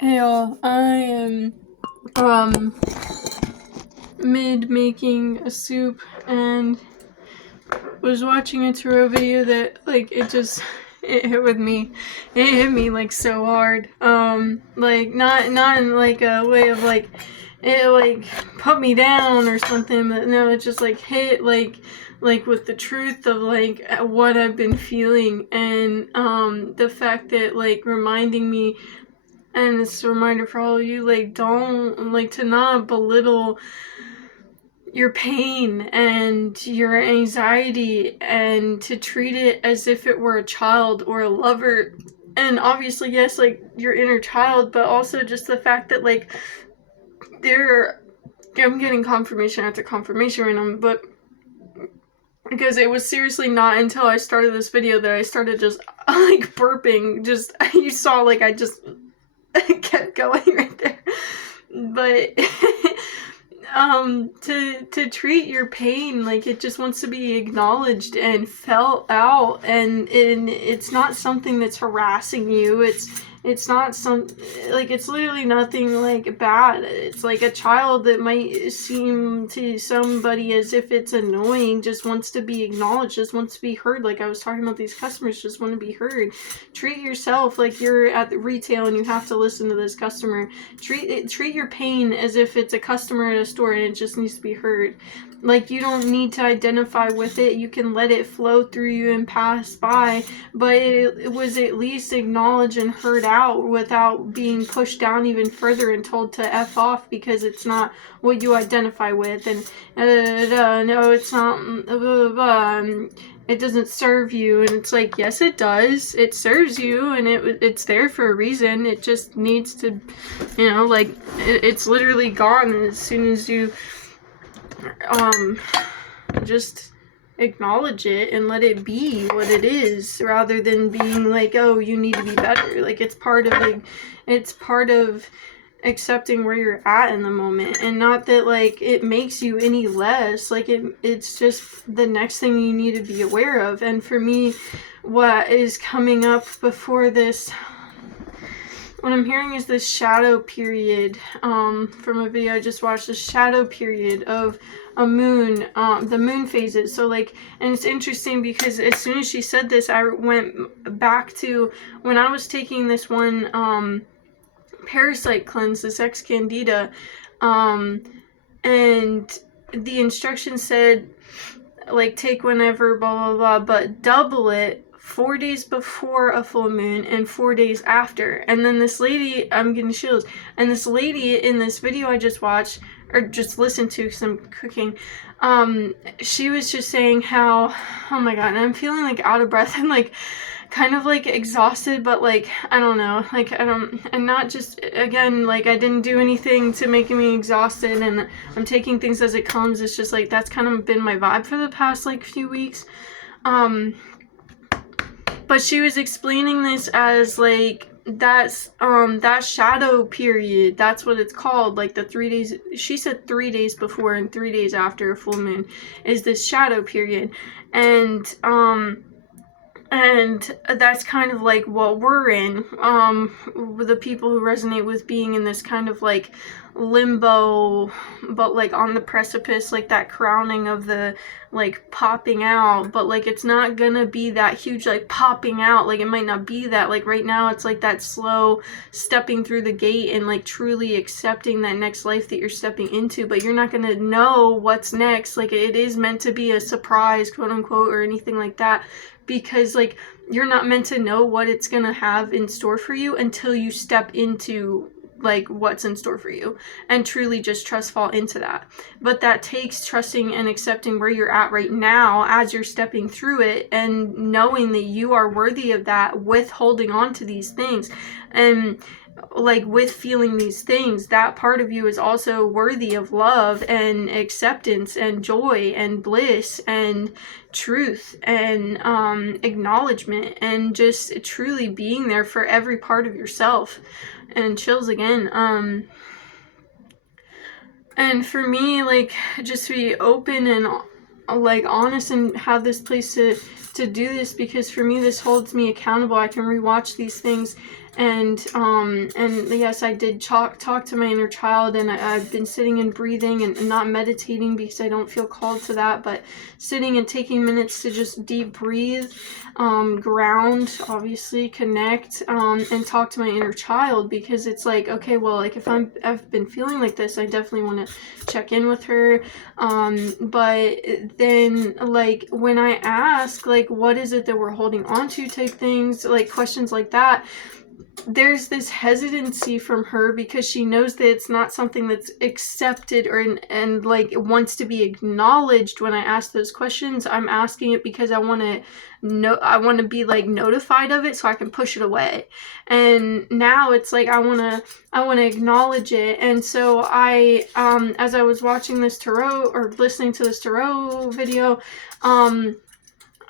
Hey y'all, I am mid making a soup and was watching a Turo video that it hit with me. It hit me like so hard. Like not in like a way of like it like put me down or something, but no, it just like hit like with the truth of like what I've been feeling, and the fact that like reminding me. And it's a reminder for all of you, like, don't, like, to not belittle your pain and your anxiety, and to treat it as if it were a child or a lover. And obviously, yes, like, your inner child, but also just the fact that, like, I'm getting confirmation after confirmation right now, but because it was seriously not until I started this video that I started just, like, burping. Just, you saw, like, I just kept going right there. But to treat your pain like it just wants to be acknowledged and felt out, and it's not something that's harassing you. It's not some, like, it's literally nothing like bad. It's like a child that might seem to somebody as if it's annoying, just wants to be acknowledged, just wants to be heard. Like I was talking about, these customers just want to be heard. Treat yourself like you're at the retail and you have to listen to this customer. Treat your pain as if it's a customer at a store and it just needs to be heard. Like, you don't need to identify with it. You can let it flow through you and pass by, but it was at least acknowledged and heard out without being pushed down even further and told to F off because it's not what you identify with. And no, it's not, it doesn't serve you. And it's like, yes, it does. It serves you, and it's there for a reason. It just needs to, like, it's literally gone as soon as you just acknowledge it and let it be what it is, rather than being like, oh, you need to be better. Like, it's part of accepting where you're at in the moment, and not that like it makes you any less. Like, it's just the next thing you need to be aware of. And for me, what is coming up before this, what I'm hearing, is this shadow period from a video I just watched. The shadow period of a moon, the moon phases. So like, and it's interesting because as soon as she said this, I went back to when I was taking this one parasite cleanse, this ex candida, and the instructions said like take whenever, blah blah blah, but double it 4 days before a full moon and 4 days after. And then this lady, I'm getting chills, and this lady in this video I just watched, or just listened to because I'm cooking, she was just saying how, oh my god, and I'm feeling like out of breath and like kind of like exhausted, but like, I don't know, like and not just, again, like I didn't do anything to make me exhausted and I'm taking things as it comes. It's just like, that's kind of been my vibe for the past like few weeks. But she was explaining this as like, that's that shadow period, that's what it's called. Like the 3 days, she said 3 days before and 3 days after a full moon is this shadow period. And that's kind of like what we're in, the people who resonate with being in this kind of like limbo, but like on the precipice, like that crowning of the like popping out, but like it's not gonna be that huge like popping out. Like it might not be that, like right now it's like that slow stepping through the gate and like truly accepting that next life that you're stepping into, but you're not gonna know what's next. Like it is meant to be a surprise, quote unquote, or anything like that, because like you're not meant to know what it's gonna have in store for you until you step into like what's in store for you and truly just fall into that. But that takes trusting and accepting where you're at right now as you're stepping through it, and knowing that you are worthy of that, with holding on to these things, and like with feeling these things, that part of you is also worthy of love and acceptance and joy and bliss and truth and acknowledgement, and just truly being there for every part of yourself. And chills again. And for me, like, just to be open and like honest and have this place to do this, because for me this holds me accountable. I can rewatch these things And yes, I did talk to my inner child, and I've been sitting and breathing and not meditating because I don't feel called to that, but sitting and taking minutes to just deep breathe, ground, obviously connect, and talk to my inner child, because it's like, okay, well, like if I've been feeling like this, I definitely want to check in with her. But then, like, when I ask, like, what is it that we're holding on to type things, like questions like that, there's this hesitancy from her because she knows that it's not something that's accepted or and like wants to be acknowledged. When I ask those questions, I'm asking it because I want to be like notified of it so I can push it away. And now it's like I want to acknowledge it. And so I as I was watching this tarot or listening to this tarot video,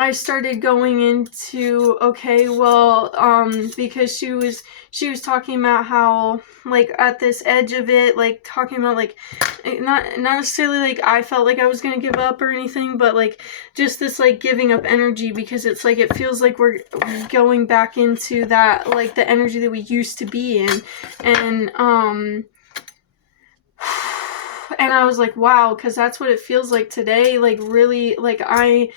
I started going into, okay, well, because she was talking about how, like, at this edge of it, like, talking about, like, not necessarily, like, I felt like I was gonna give up or anything, but, like, just this, like, giving up energy, because it's, like, it feels like we're going back into that, like, the energy that we used to be in, and I was like, wow, because that's what it feels like today, like, really, like, I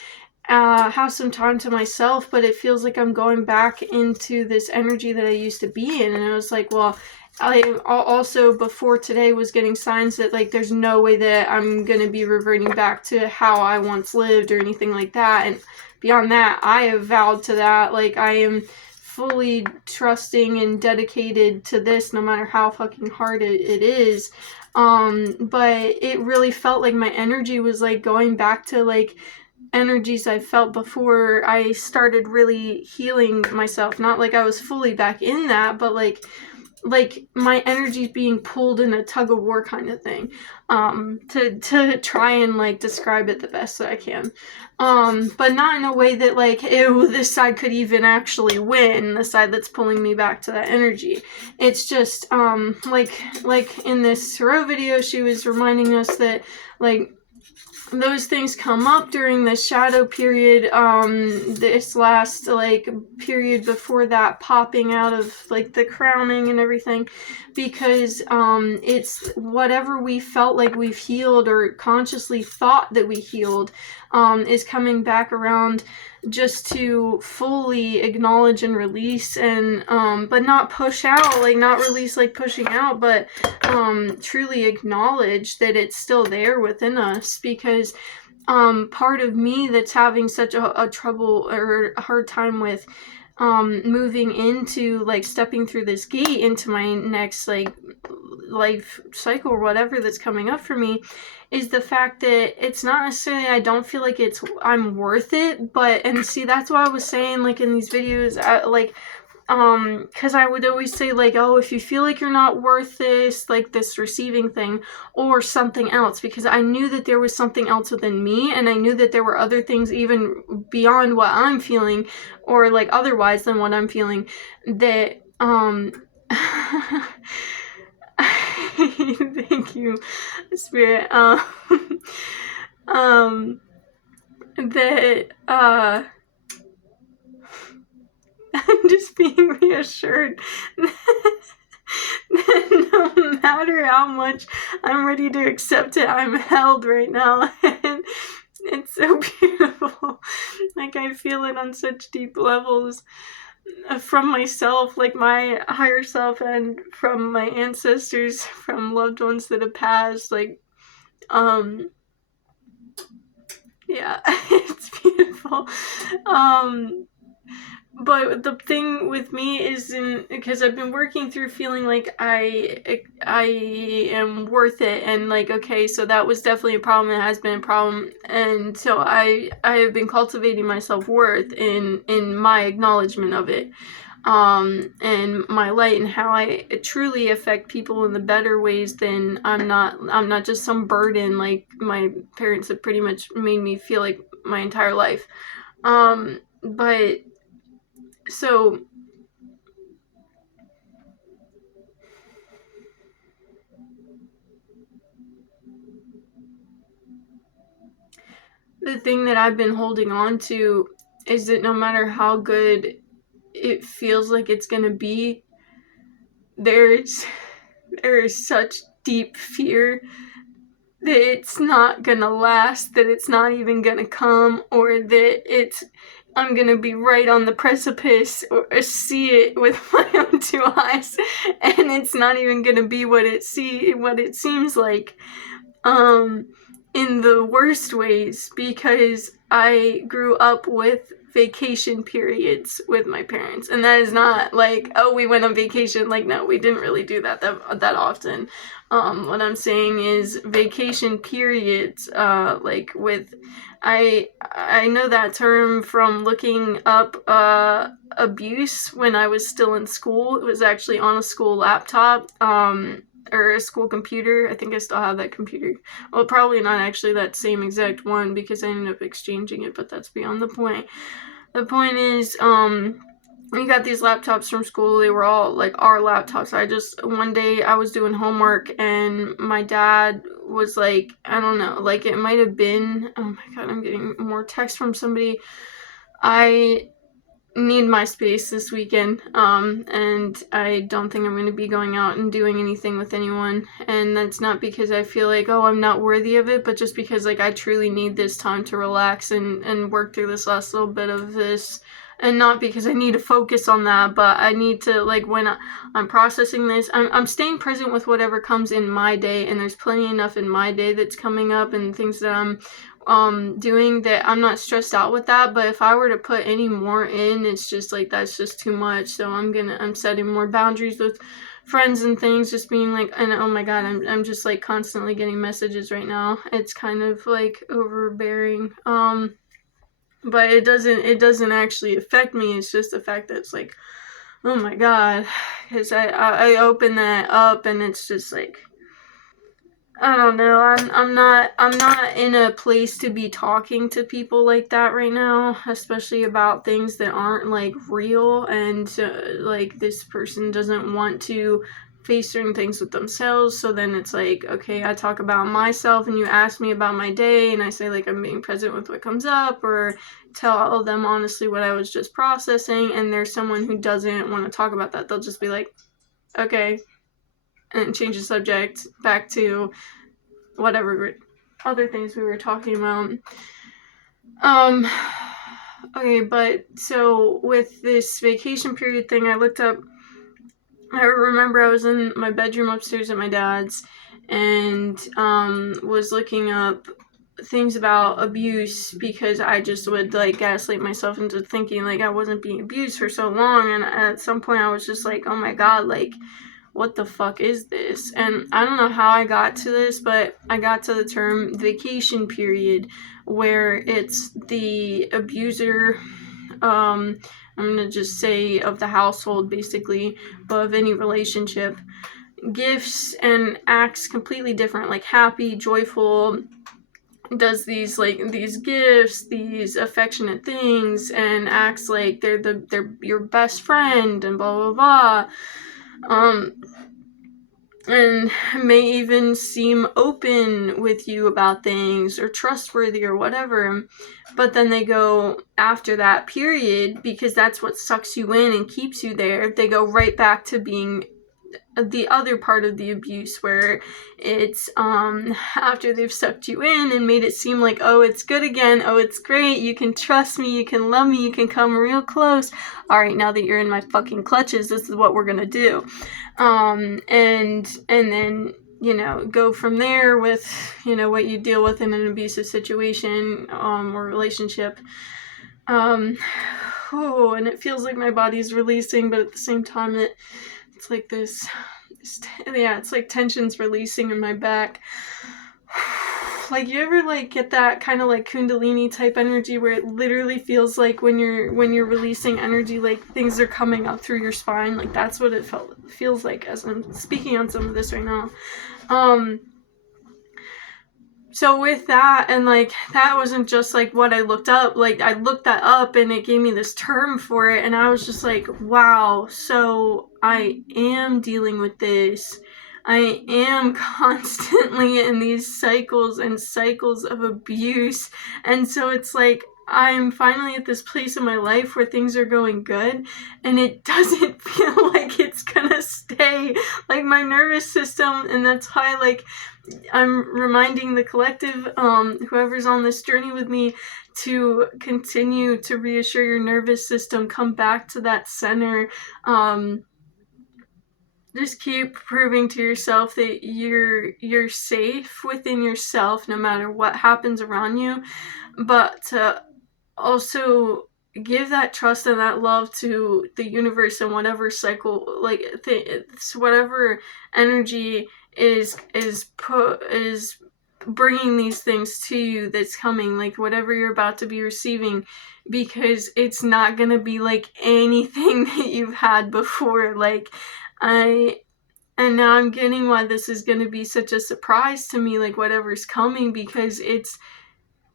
have some time to myself, but it feels like I'm going back into this energy that I used to be in. And it was like, well, I also before today was getting signs that, like, there's no way that I'm gonna be reverting back to how I once lived or anything like that. And beyond that, I have vowed to that. Like, I am fully trusting and dedicated to this, no matter how fucking hard it is. But it really felt like my energy was, like, going back to, like, energies I felt before I started really healing myself. Not like I was fully back in that, but like my energy being pulled in a tug of war kind of thing, to try and, like, describe it the best that I can, but not in a way that, like, ew, this side could even actually win, the side that's pulling me back to that energy. It's just like in this tarot video, she was reminding us that, like, those things come up during the shadow period, this last, like, period before that popping out of, like, the crowning and everything, because it's whatever we felt like we've healed or consciously thought that we healed, is coming back around, just to fully acknowledge and release, and but not push out, like, not release like pushing out, but truly acknowledge that it's still there within us. Because part of me that's having such a trouble or a hard time with moving into, like, stepping through this gate into my next, like, life cycle or whatever that's coming up for me, is the fact that it's not necessarily I don't feel like I'm worth it, but, and see, that's why I was saying, like, in these videos, because I would always say, like, oh, if you feel like you're not worth this, like, this receiving thing or something else, because I knew that there was something else within me, and I knew that there were other things even beyond what I'm feeling, or, like, otherwise than what I'm feeling, that thank you, Spirit, that I'm just being reassured that no matter how much I'm ready to accept it, I'm held right now. And it's so beautiful. Like, I feel it on such deep levels, from myself, like my higher self, and from my ancestors, from loved ones that have passed. Like, yeah, it's beautiful. But the thing with me is, because I've been working through feeling like I am worth it, and, like, okay, so that was definitely a problem. It has been a problem, and so I have been cultivating my self-worth in my acknowledgement of it, and my light, and how I truly affect people in the better ways than I'm not just some burden like my parents have pretty much made me feel like my entire life, but. So, the thing that I've been holding on to is that no matter how good it feels like it's gonna be, there is such deep fear that it's not gonna last, that it's not even gonna come, or that I'm gonna be right on the precipice or see it with my own two eyes, and it's not even gonna be what it seems like, in the worst ways, because I grew up with vacation periods with my parents, and that is not like, oh, we went on vacation. Like, no, we didn't really do that often. What I'm saying is vacation periods, like with, I know that term from looking up abuse when I was still in school. It was actually on a school laptop, or a school computer. I think I still have that computer. Well, probably not actually that same exact one, because I ended up exchanging it, but that's beyond the point. The point is, we got these laptops from school. They were all like our laptops. One day I was doing homework and my dad was like, I don't know, like it might have been, oh my god, I'm getting more text from somebody. I need my space this weekend, and I don't think I'm going to be going out and doing anything with anyone, and that's not because I feel like, oh, I'm not worthy of it, but just because, like, I truly need this time to relax and work through this last little bit of this, and not because I need to focus on that, but I need to, like, when I'm processing this, I'm staying present with whatever comes in my day, and there's plenty enough in my day that's coming up, and things that I'm doing, that I'm not stressed out with that. But if I were to put any more in, it's just like, that's just too much. So I'm setting more boundaries with friends and things, just being like, and oh my god, I'm just like constantly getting messages right now. It's kind of like overbearing. But it doesn't actually affect me. It's just the fact that it's like, oh my god, because I open that up and it's just like, I don't know. I'm not in a place to be talking to people like that right now, especially about things that aren't like real, and like this person doesn't want to face certain things with themselves. So then it's like, okay, I talk about myself and you ask me about my day, and I say like I'm being present with what comes up, or tell them honestly what I was just processing, and there's someone who doesn't want to talk about that. They'll just be like, okay, and change the subject back to whatever other things we were talking about. Okay, but so with this vacation period thing, I looked up, I remember I was in my bedroom upstairs at my dad's, and was looking up things about abuse, because I just would like gaslight myself into thinking like I wasn't being abused for so long, and at some point I was just like, oh my god, like, what the fuck is this? And I don't know how I got to this, but I got to the term vacation period, where it's the abuser, I'm gonna just say of the household basically, but of any relationship, gifts and acts completely different, like happy, joyful, does these gifts, these affectionate things, and acts like they're your best friend, and blah blah blah. And may even seem open with you about things, or trustworthy, or whatever. But then they go, after that period, because that's what sucks you in and keeps you there, they go right back to being the other part of the abuse, where it's after they've sucked you in and made it seem like, oh, it's good again, oh, it's great, you can trust me, you can love me, you can come real close, all right, now that you're in my fucking clutches, this is what we're gonna do. And then, you know, go from there with, you know, what you deal with in an abusive situation, or relationship. Oh, and it feels like my body's releasing, but at the same time it's like this, it's like tension's releasing in my back. Like, you ever like get that kind of like kundalini type energy, where it literally feels like when you're releasing energy, like things are coming up through your spine? Like, that's what it feels like as I'm speaking on some of this right now. So with that, and like, that wasn't just like what I looked up, like I looked that up and it gave me this term for it, and I was just like, wow, so I am dealing with this. I am constantly in these cycles and cycles of abuse, and so it's like, I'm finally at this place in my life where things are going good, and it doesn't feel like it's gonna stay. Like, my nervous system, and that's why, like, I'm reminding the collective, whoever's on this journey with me, to continue to reassure your nervous system, come back to that center. Just keep proving to yourself that you're safe within yourself no matter what happens around you, but also give that trust and that love to the universe and whatever cycle, like whatever energy is bringing these things to you, that's coming, like whatever you're about to be receiving, because it's not gonna be like anything that you've had before. Like, and now I'm getting why this is gonna be such a surprise to me, like whatever's coming, because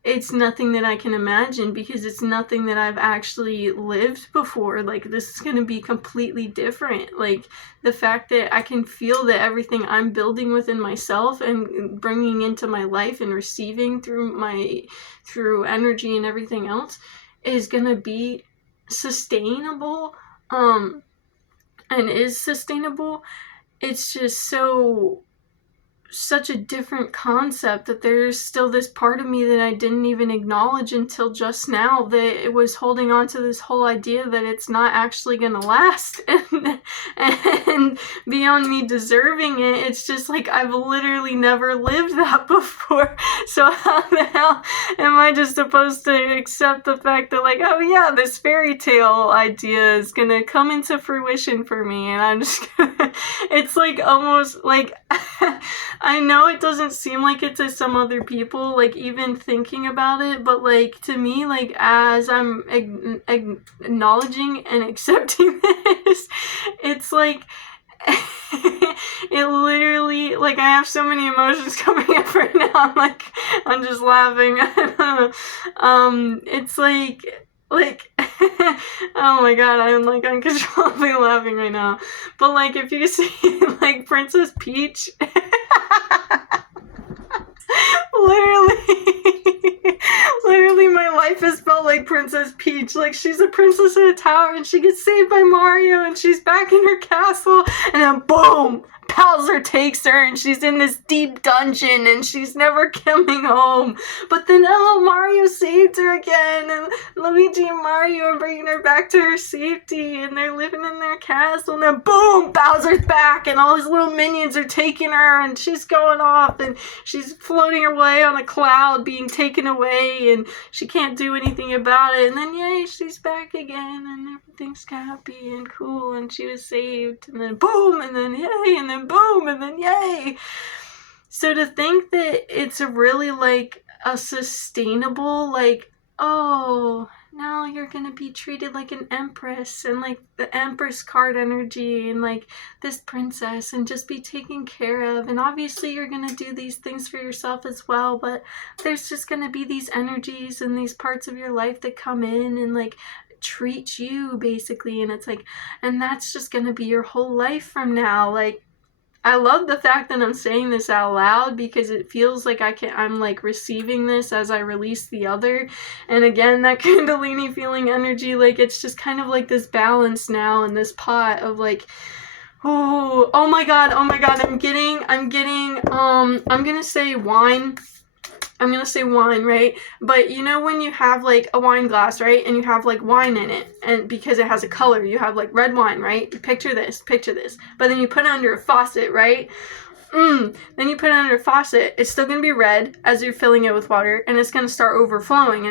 it's nothing that I can imagine, because it's nothing that I've actually lived before. Like, this is going to be completely different. Like, the fact that I can feel that everything I'm building within myself and bringing into my life and receiving through energy and everything else is going to be sustainable, and is sustainable. It's just such a different concept that there's still this part of me that I didn't even acknowledge until just now, that it was holding on to this whole idea that it's not actually gonna last, and beyond me deserving it, it's just like I've literally never lived that before. So how the hell am I just supposed to accept the fact that, like, oh yeah, this fairy tale idea is gonna come into fruition for me, and I'm just gonna, it's like almost like I know it doesn't seem like it to some other people, like, even thinking about it, but, like, to me, like, as I'm acknowledging and accepting this, it's like, it literally, like, I have so many emotions coming up right now. I'm just laughing. It's like, oh my god, I'm like uncontrollably laughing right now. But, like, if you see, like, Princess Peach, literally my life has felt like Princess Peach. Like, she's a princess in a tower and she gets saved by Mario and she's back in her castle, and then boom, Bowser takes her and she's in this deep dungeon and she's never coming home. But then, oh, Mario saved her again, and Luigi and Mario are bringing her back to her safety, and they're living in their castle, and then boom, Bowser's back and all his little minions are taking her and she's going off and she's floating away on a cloud being taken away and she can't do anything about it, and then yay, she's back again and everything's happy and cool and she was saved, and then boom, and then yay, and then boom, and then yay. So to think that it's really like a sustainable, like, oh, now you're gonna be treated like an empress, and like the empress card energy, and like this princess, and just be taken care of, and obviously you're gonna do these things for yourself as well, but there's just gonna be these energies and these parts of your life that come in and like treat you basically, and it's like, and that's just gonna be your whole life from now. Like, I love the fact that I'm saying this out loud, because it feels like I'm like receiving this as I release the other. And again, that Kundalini feeling energy, like, it's just kind of like this balance now in this pot of like, oh my god, I'm getting, I'm gonna say wine. I'm gonna say wine, right? But you know when you have like a wine glass, right? And you have like wine in it, and because it has a color, you have like red wine, right? Picture this. But then you put it under a faucet, right? Then you put it under a faucet, it's still gonna be red as you're filling it with water, and it's gonna start overflowing,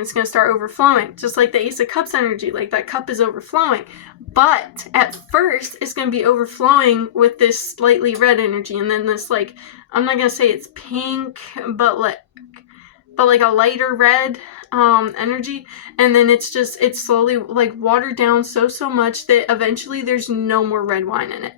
just like the Ace of Cups energy, like that cup is overflowing. But at first, it's gonna be overflowing with this slightly red energy, and then this, like, I'm not gonna say it's pink, but like a lighter red energy, and then it's slowly like watered down so much that eventually there's no more red wine in it.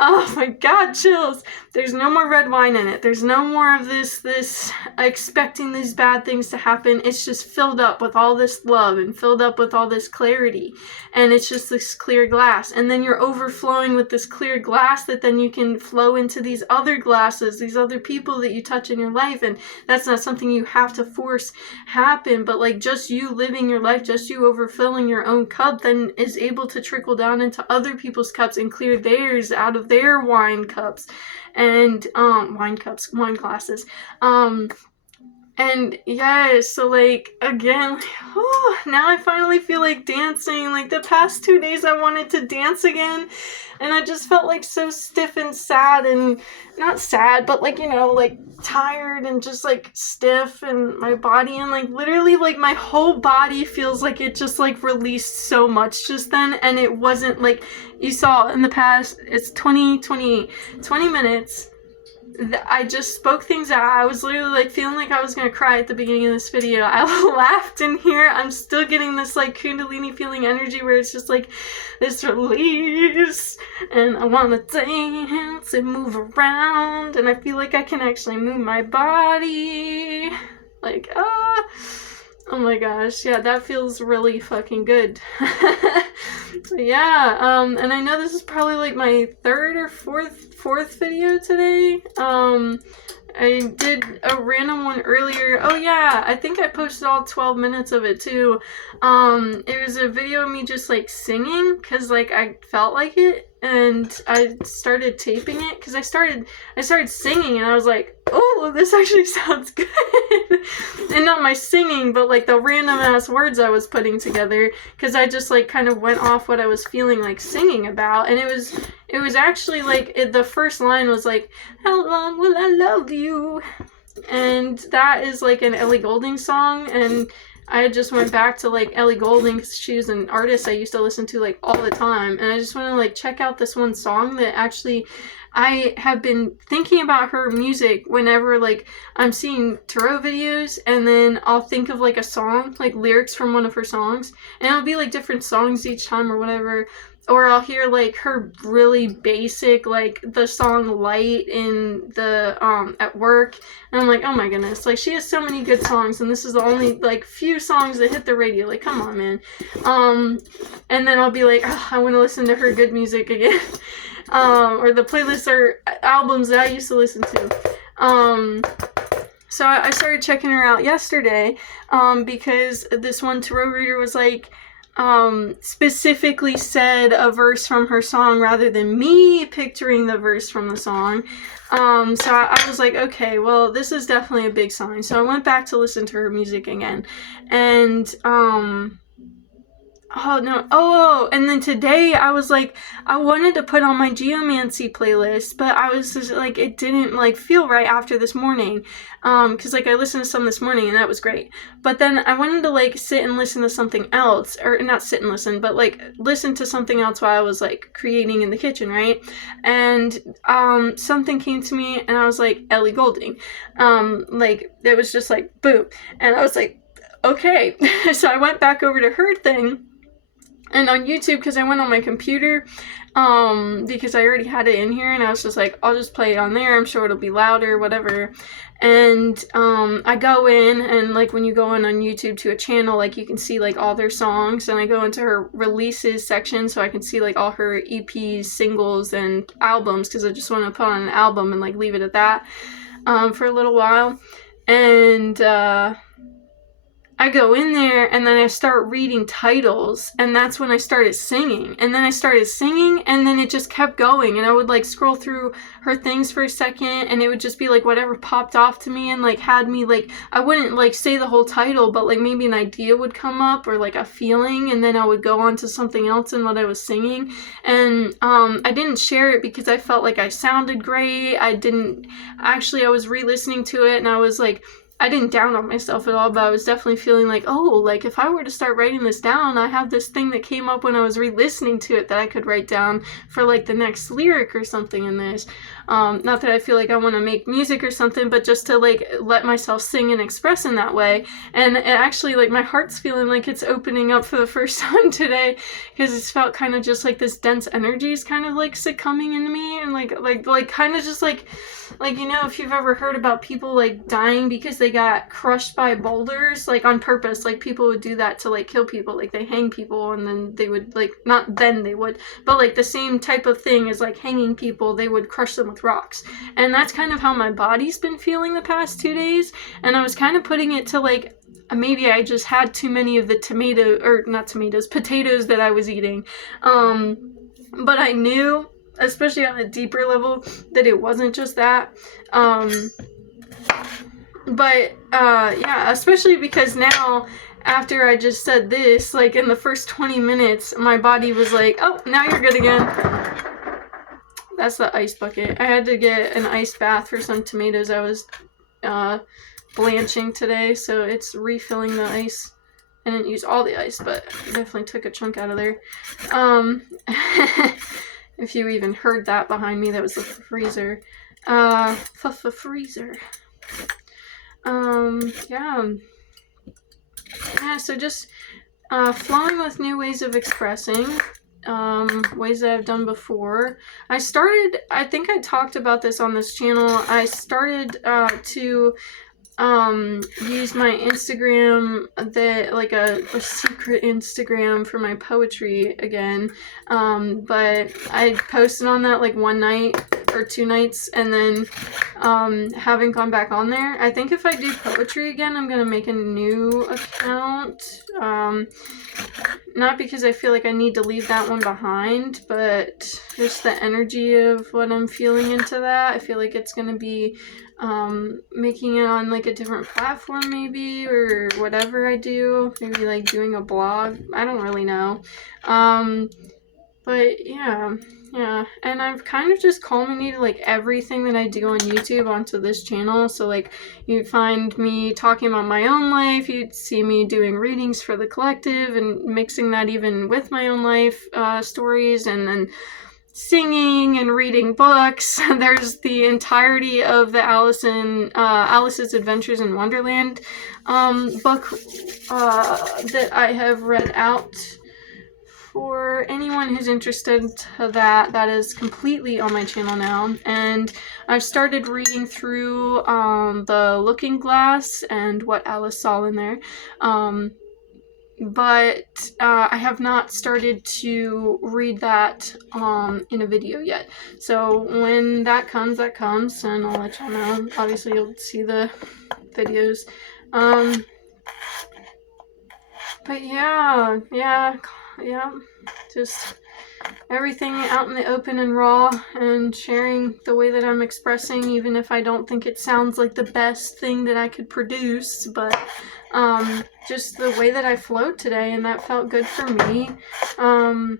Oh my god, chills. There's no more red wine in it. There's no more of this expecting these bad things to happen. It's just filled up with all this love and filled up with all this clarity. And it's just this clear glass. And then you're overflowing with this clear glass that then you can flow into these other glasses, these other people that you touch in your life. And that's not something you have to force happen, but like just you living your life, just you overfilling your own cup then is able to trickle down into other people's cups and clear theirs out of their wine cups and wine glasses. And yeah, so like again, now I finally feel like dancing. Like the past 2 days I wanted to dance again, and I just felt like so stiff and sad, and not sad, but like, you know, like tired and just like stiff, and my body, and like literally like my whole body feels like it just like released so much just then. And it wasn't like you saw in the past, it's 20 minutes. I just spoke things out. I was literally like feeling like I was gonna cry at the beginning of this video. I laughed in here. I'm still getting this like Kundalini feeling energy where it's just like this release, and I want to dance and move around, and I feel like I can actually move my body. Like, oh my gosh, yeah, that feels really fucking good. So yeah, and I know this is probably like my third or fourth video today. I did a random one earlier. Oh yeah, I think I posted all 12 minutes of it too. It was a video of me just like singing, because like I felt like it, and I started taping it because I started singing, and I was like, oh, this actually sounds good. And not my singing, but like the random ass words I was putting together, because I just like kind of went off what I was feeling like singing about. And it was actually like the first line was like, how long will I love you? And that is like an Ellie Goulding song, and I just went back to like Ellie Goulding because she was an artist I used to listen to like all the time, and I just want to like check out this one song that actually I have been thinking about her music whenever like I'm seeing tarot videos, and then I'll think of like a song, like lyrics from one of her songs, and it'll be like different songs each time or whatever. Or I'll hear like her really basic, like the song Light in the at work, and I'm like, oh my goodness, like she has so many good songs, and this is the only like few songs that hit the radio. Like, come on, man. And then I'll be like, oh, I want to listen to her good music again. Or the playlists or albums that I used to listen to. So I started checking her out yesterday, because this one tarot reader was like, specifically said a verse from her song rather than me picturing the verse from the song. So I was like, okay, well, this is definitely a big sign. So I went back to listen to her music again, and and then today I was like, I wanted to put on my geomancy playlist, but I was just like, it didn't like feel right after this morning, because like I listened to some this morning and that was great, but then I wanted to like sit and listen to something else, or not sit and listen, but like listen to something else while I was like creating in the kitchen, right? And something came to me and I was like, Ellie Goulding, like it was just like boom, and I was like, okay. So I went back over to her thing. And on YouTube, because I went on my computer, because I already had it in here, and I was just like, I'll just play it on there, I'm sure it'll be louder, whatever. And I go in, and like when you go in on YouTube to a channel, like you can see like all their songs, and I go into her releases section so I can see like all her EPs, singles, and albums, because I just want to put on an album and like leave it at that for a little while. And I go in there, and then I start reading titles, and that's when I started singing. And then I started singing, and then it just kept going, and I would like scroll through her things for a second, and it would just be like whatever popped off to me and like had me like, I wouldn't like say the whole title, but like maybe an idea would come up or like a feeling, and then I would go on to something else in what I was singing. And I didn't share it because I felt like I sounded great. I was re-listening to it, and I was like I didn't down on myself at all, but I was definitely feeling like, oh, like if I were to start writing this down, I have this thing that came up when I was re-listening to it that I could write down for like the next lyric or something in this. Not that I feel like I want to make music or something, but just to like let myself sing and express in that way. And it actually, like, my heart's feeling like it's opening up for the first time today, because it's felt kind of just like this dense energy is kind of like succumbing into me, and like kind of just like, you know, if you've ever heard about people like dying because they got crushed by boulders, like on purpose, like people would do that to like kill people, like they hang people and then they would like, not then they would, but like the same type of thing as like hanging people, they would crush them with rocks. And that's kind of how my body's been feeling the past 2 days. And I was kind of putting it to like, maybe I just had too many of the potatoes that I was eating. But I knew, especially on a deeper level, that it wasn't just that. Yeah, especially because now, after I just said this, like in the first 20 minutes, my body was like, oh, now you're good again. That's the ice bucket. I had to get an ice bath for some tomatoes I was blanching today, so it's refilling the ice. I didn't use all the ice, but definitely took a chunk out of there. If you even heard that behind me, that was the freezer. Freezer. Yeah, so just flowing with new ways of expressing, ways that I've done before. I think I talked about this on this channel. I started to use my Instagram, like a secret Instagram for my poetry again. But I posted on that like one night or 2 nights, and then haven't gone back on there. I think if I do poetry again, I'm gonna make a new account. Not because I feel like I need to leave that one behind, but just the energy of what I'm feeling into that. I feel like it's gonna be making it on like a different platform maybe, or whatever I do, maybe like doing a blog, I don't really know. But yeah, and I've kind of just culminated like everything that I do on YouTube onto this channel. So like, you'd find me talking about my own life, you'd see me doing readings for the collective and mixing that even with my own life stories, and then singing and reading books. There's the entirety of the Alice's Adventures in Wonderland book that I have read out. For anyone who's interested to that is completely on my channel now. And I've started reading through The Looking Glass and What Alice Saw in There. But I have not started to read that in a video yet. So when that comes, and I'll let y'all know. Obviously, you'll see the videos. But yeah, just everything out in the open and raw, and sharing the way that I'm expressing, even if I don't think it sounds like the best thing that I could produce, but just the way that I flowed today, and that felt good for me. And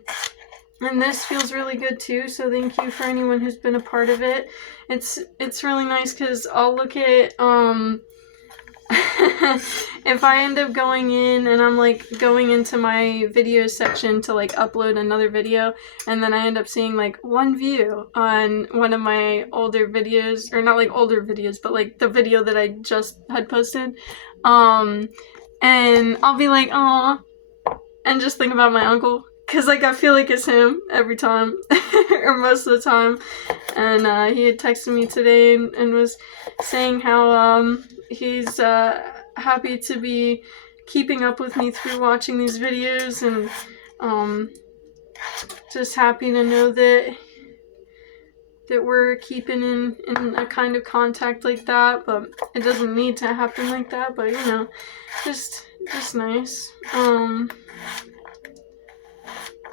this feels really good too, so thank you for anyone who's been a part of it. It's really nice, because I'll look at if I end up going in and I'm like going into my videos section to like upload another video, and then I end up seeing like 1 view on one of my older videos, or not like older videos, but like the video that I just had posted, and I'll be like, aw, and just think about my uncle, because like I feel like it's him every time or most of the time. And he had texted me today and was saying how he's happy to be keeping up with me through watching these videos, and just happy to know that we're keeping in a kind of contact like that. But it doesn't need to happen like that, but you know, just nice.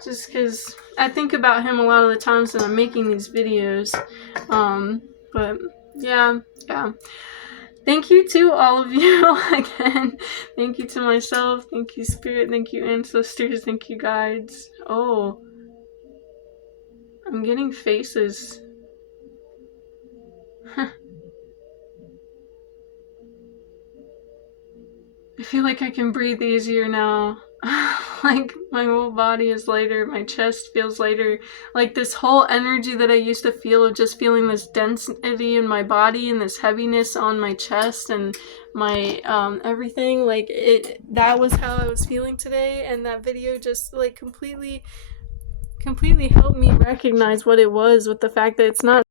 Just because I think about him a lot of the times that I'm making these videos. But yeah. Thank you to all of you again. Thank you to myself. Thank you, Spirit. Thank you, ancestors. Thank you, guides. Oh, I'm getting faces. feel like I can breathe easier now. Like my whole body is lighter, my chest feels lighter. Like this whole energy that I used to feel of just feeling this density in my body and this heaviness on my chest and my everything, like that was how I was feeling today, and that video just like completely helped me recognize what it was, with the fact that it's not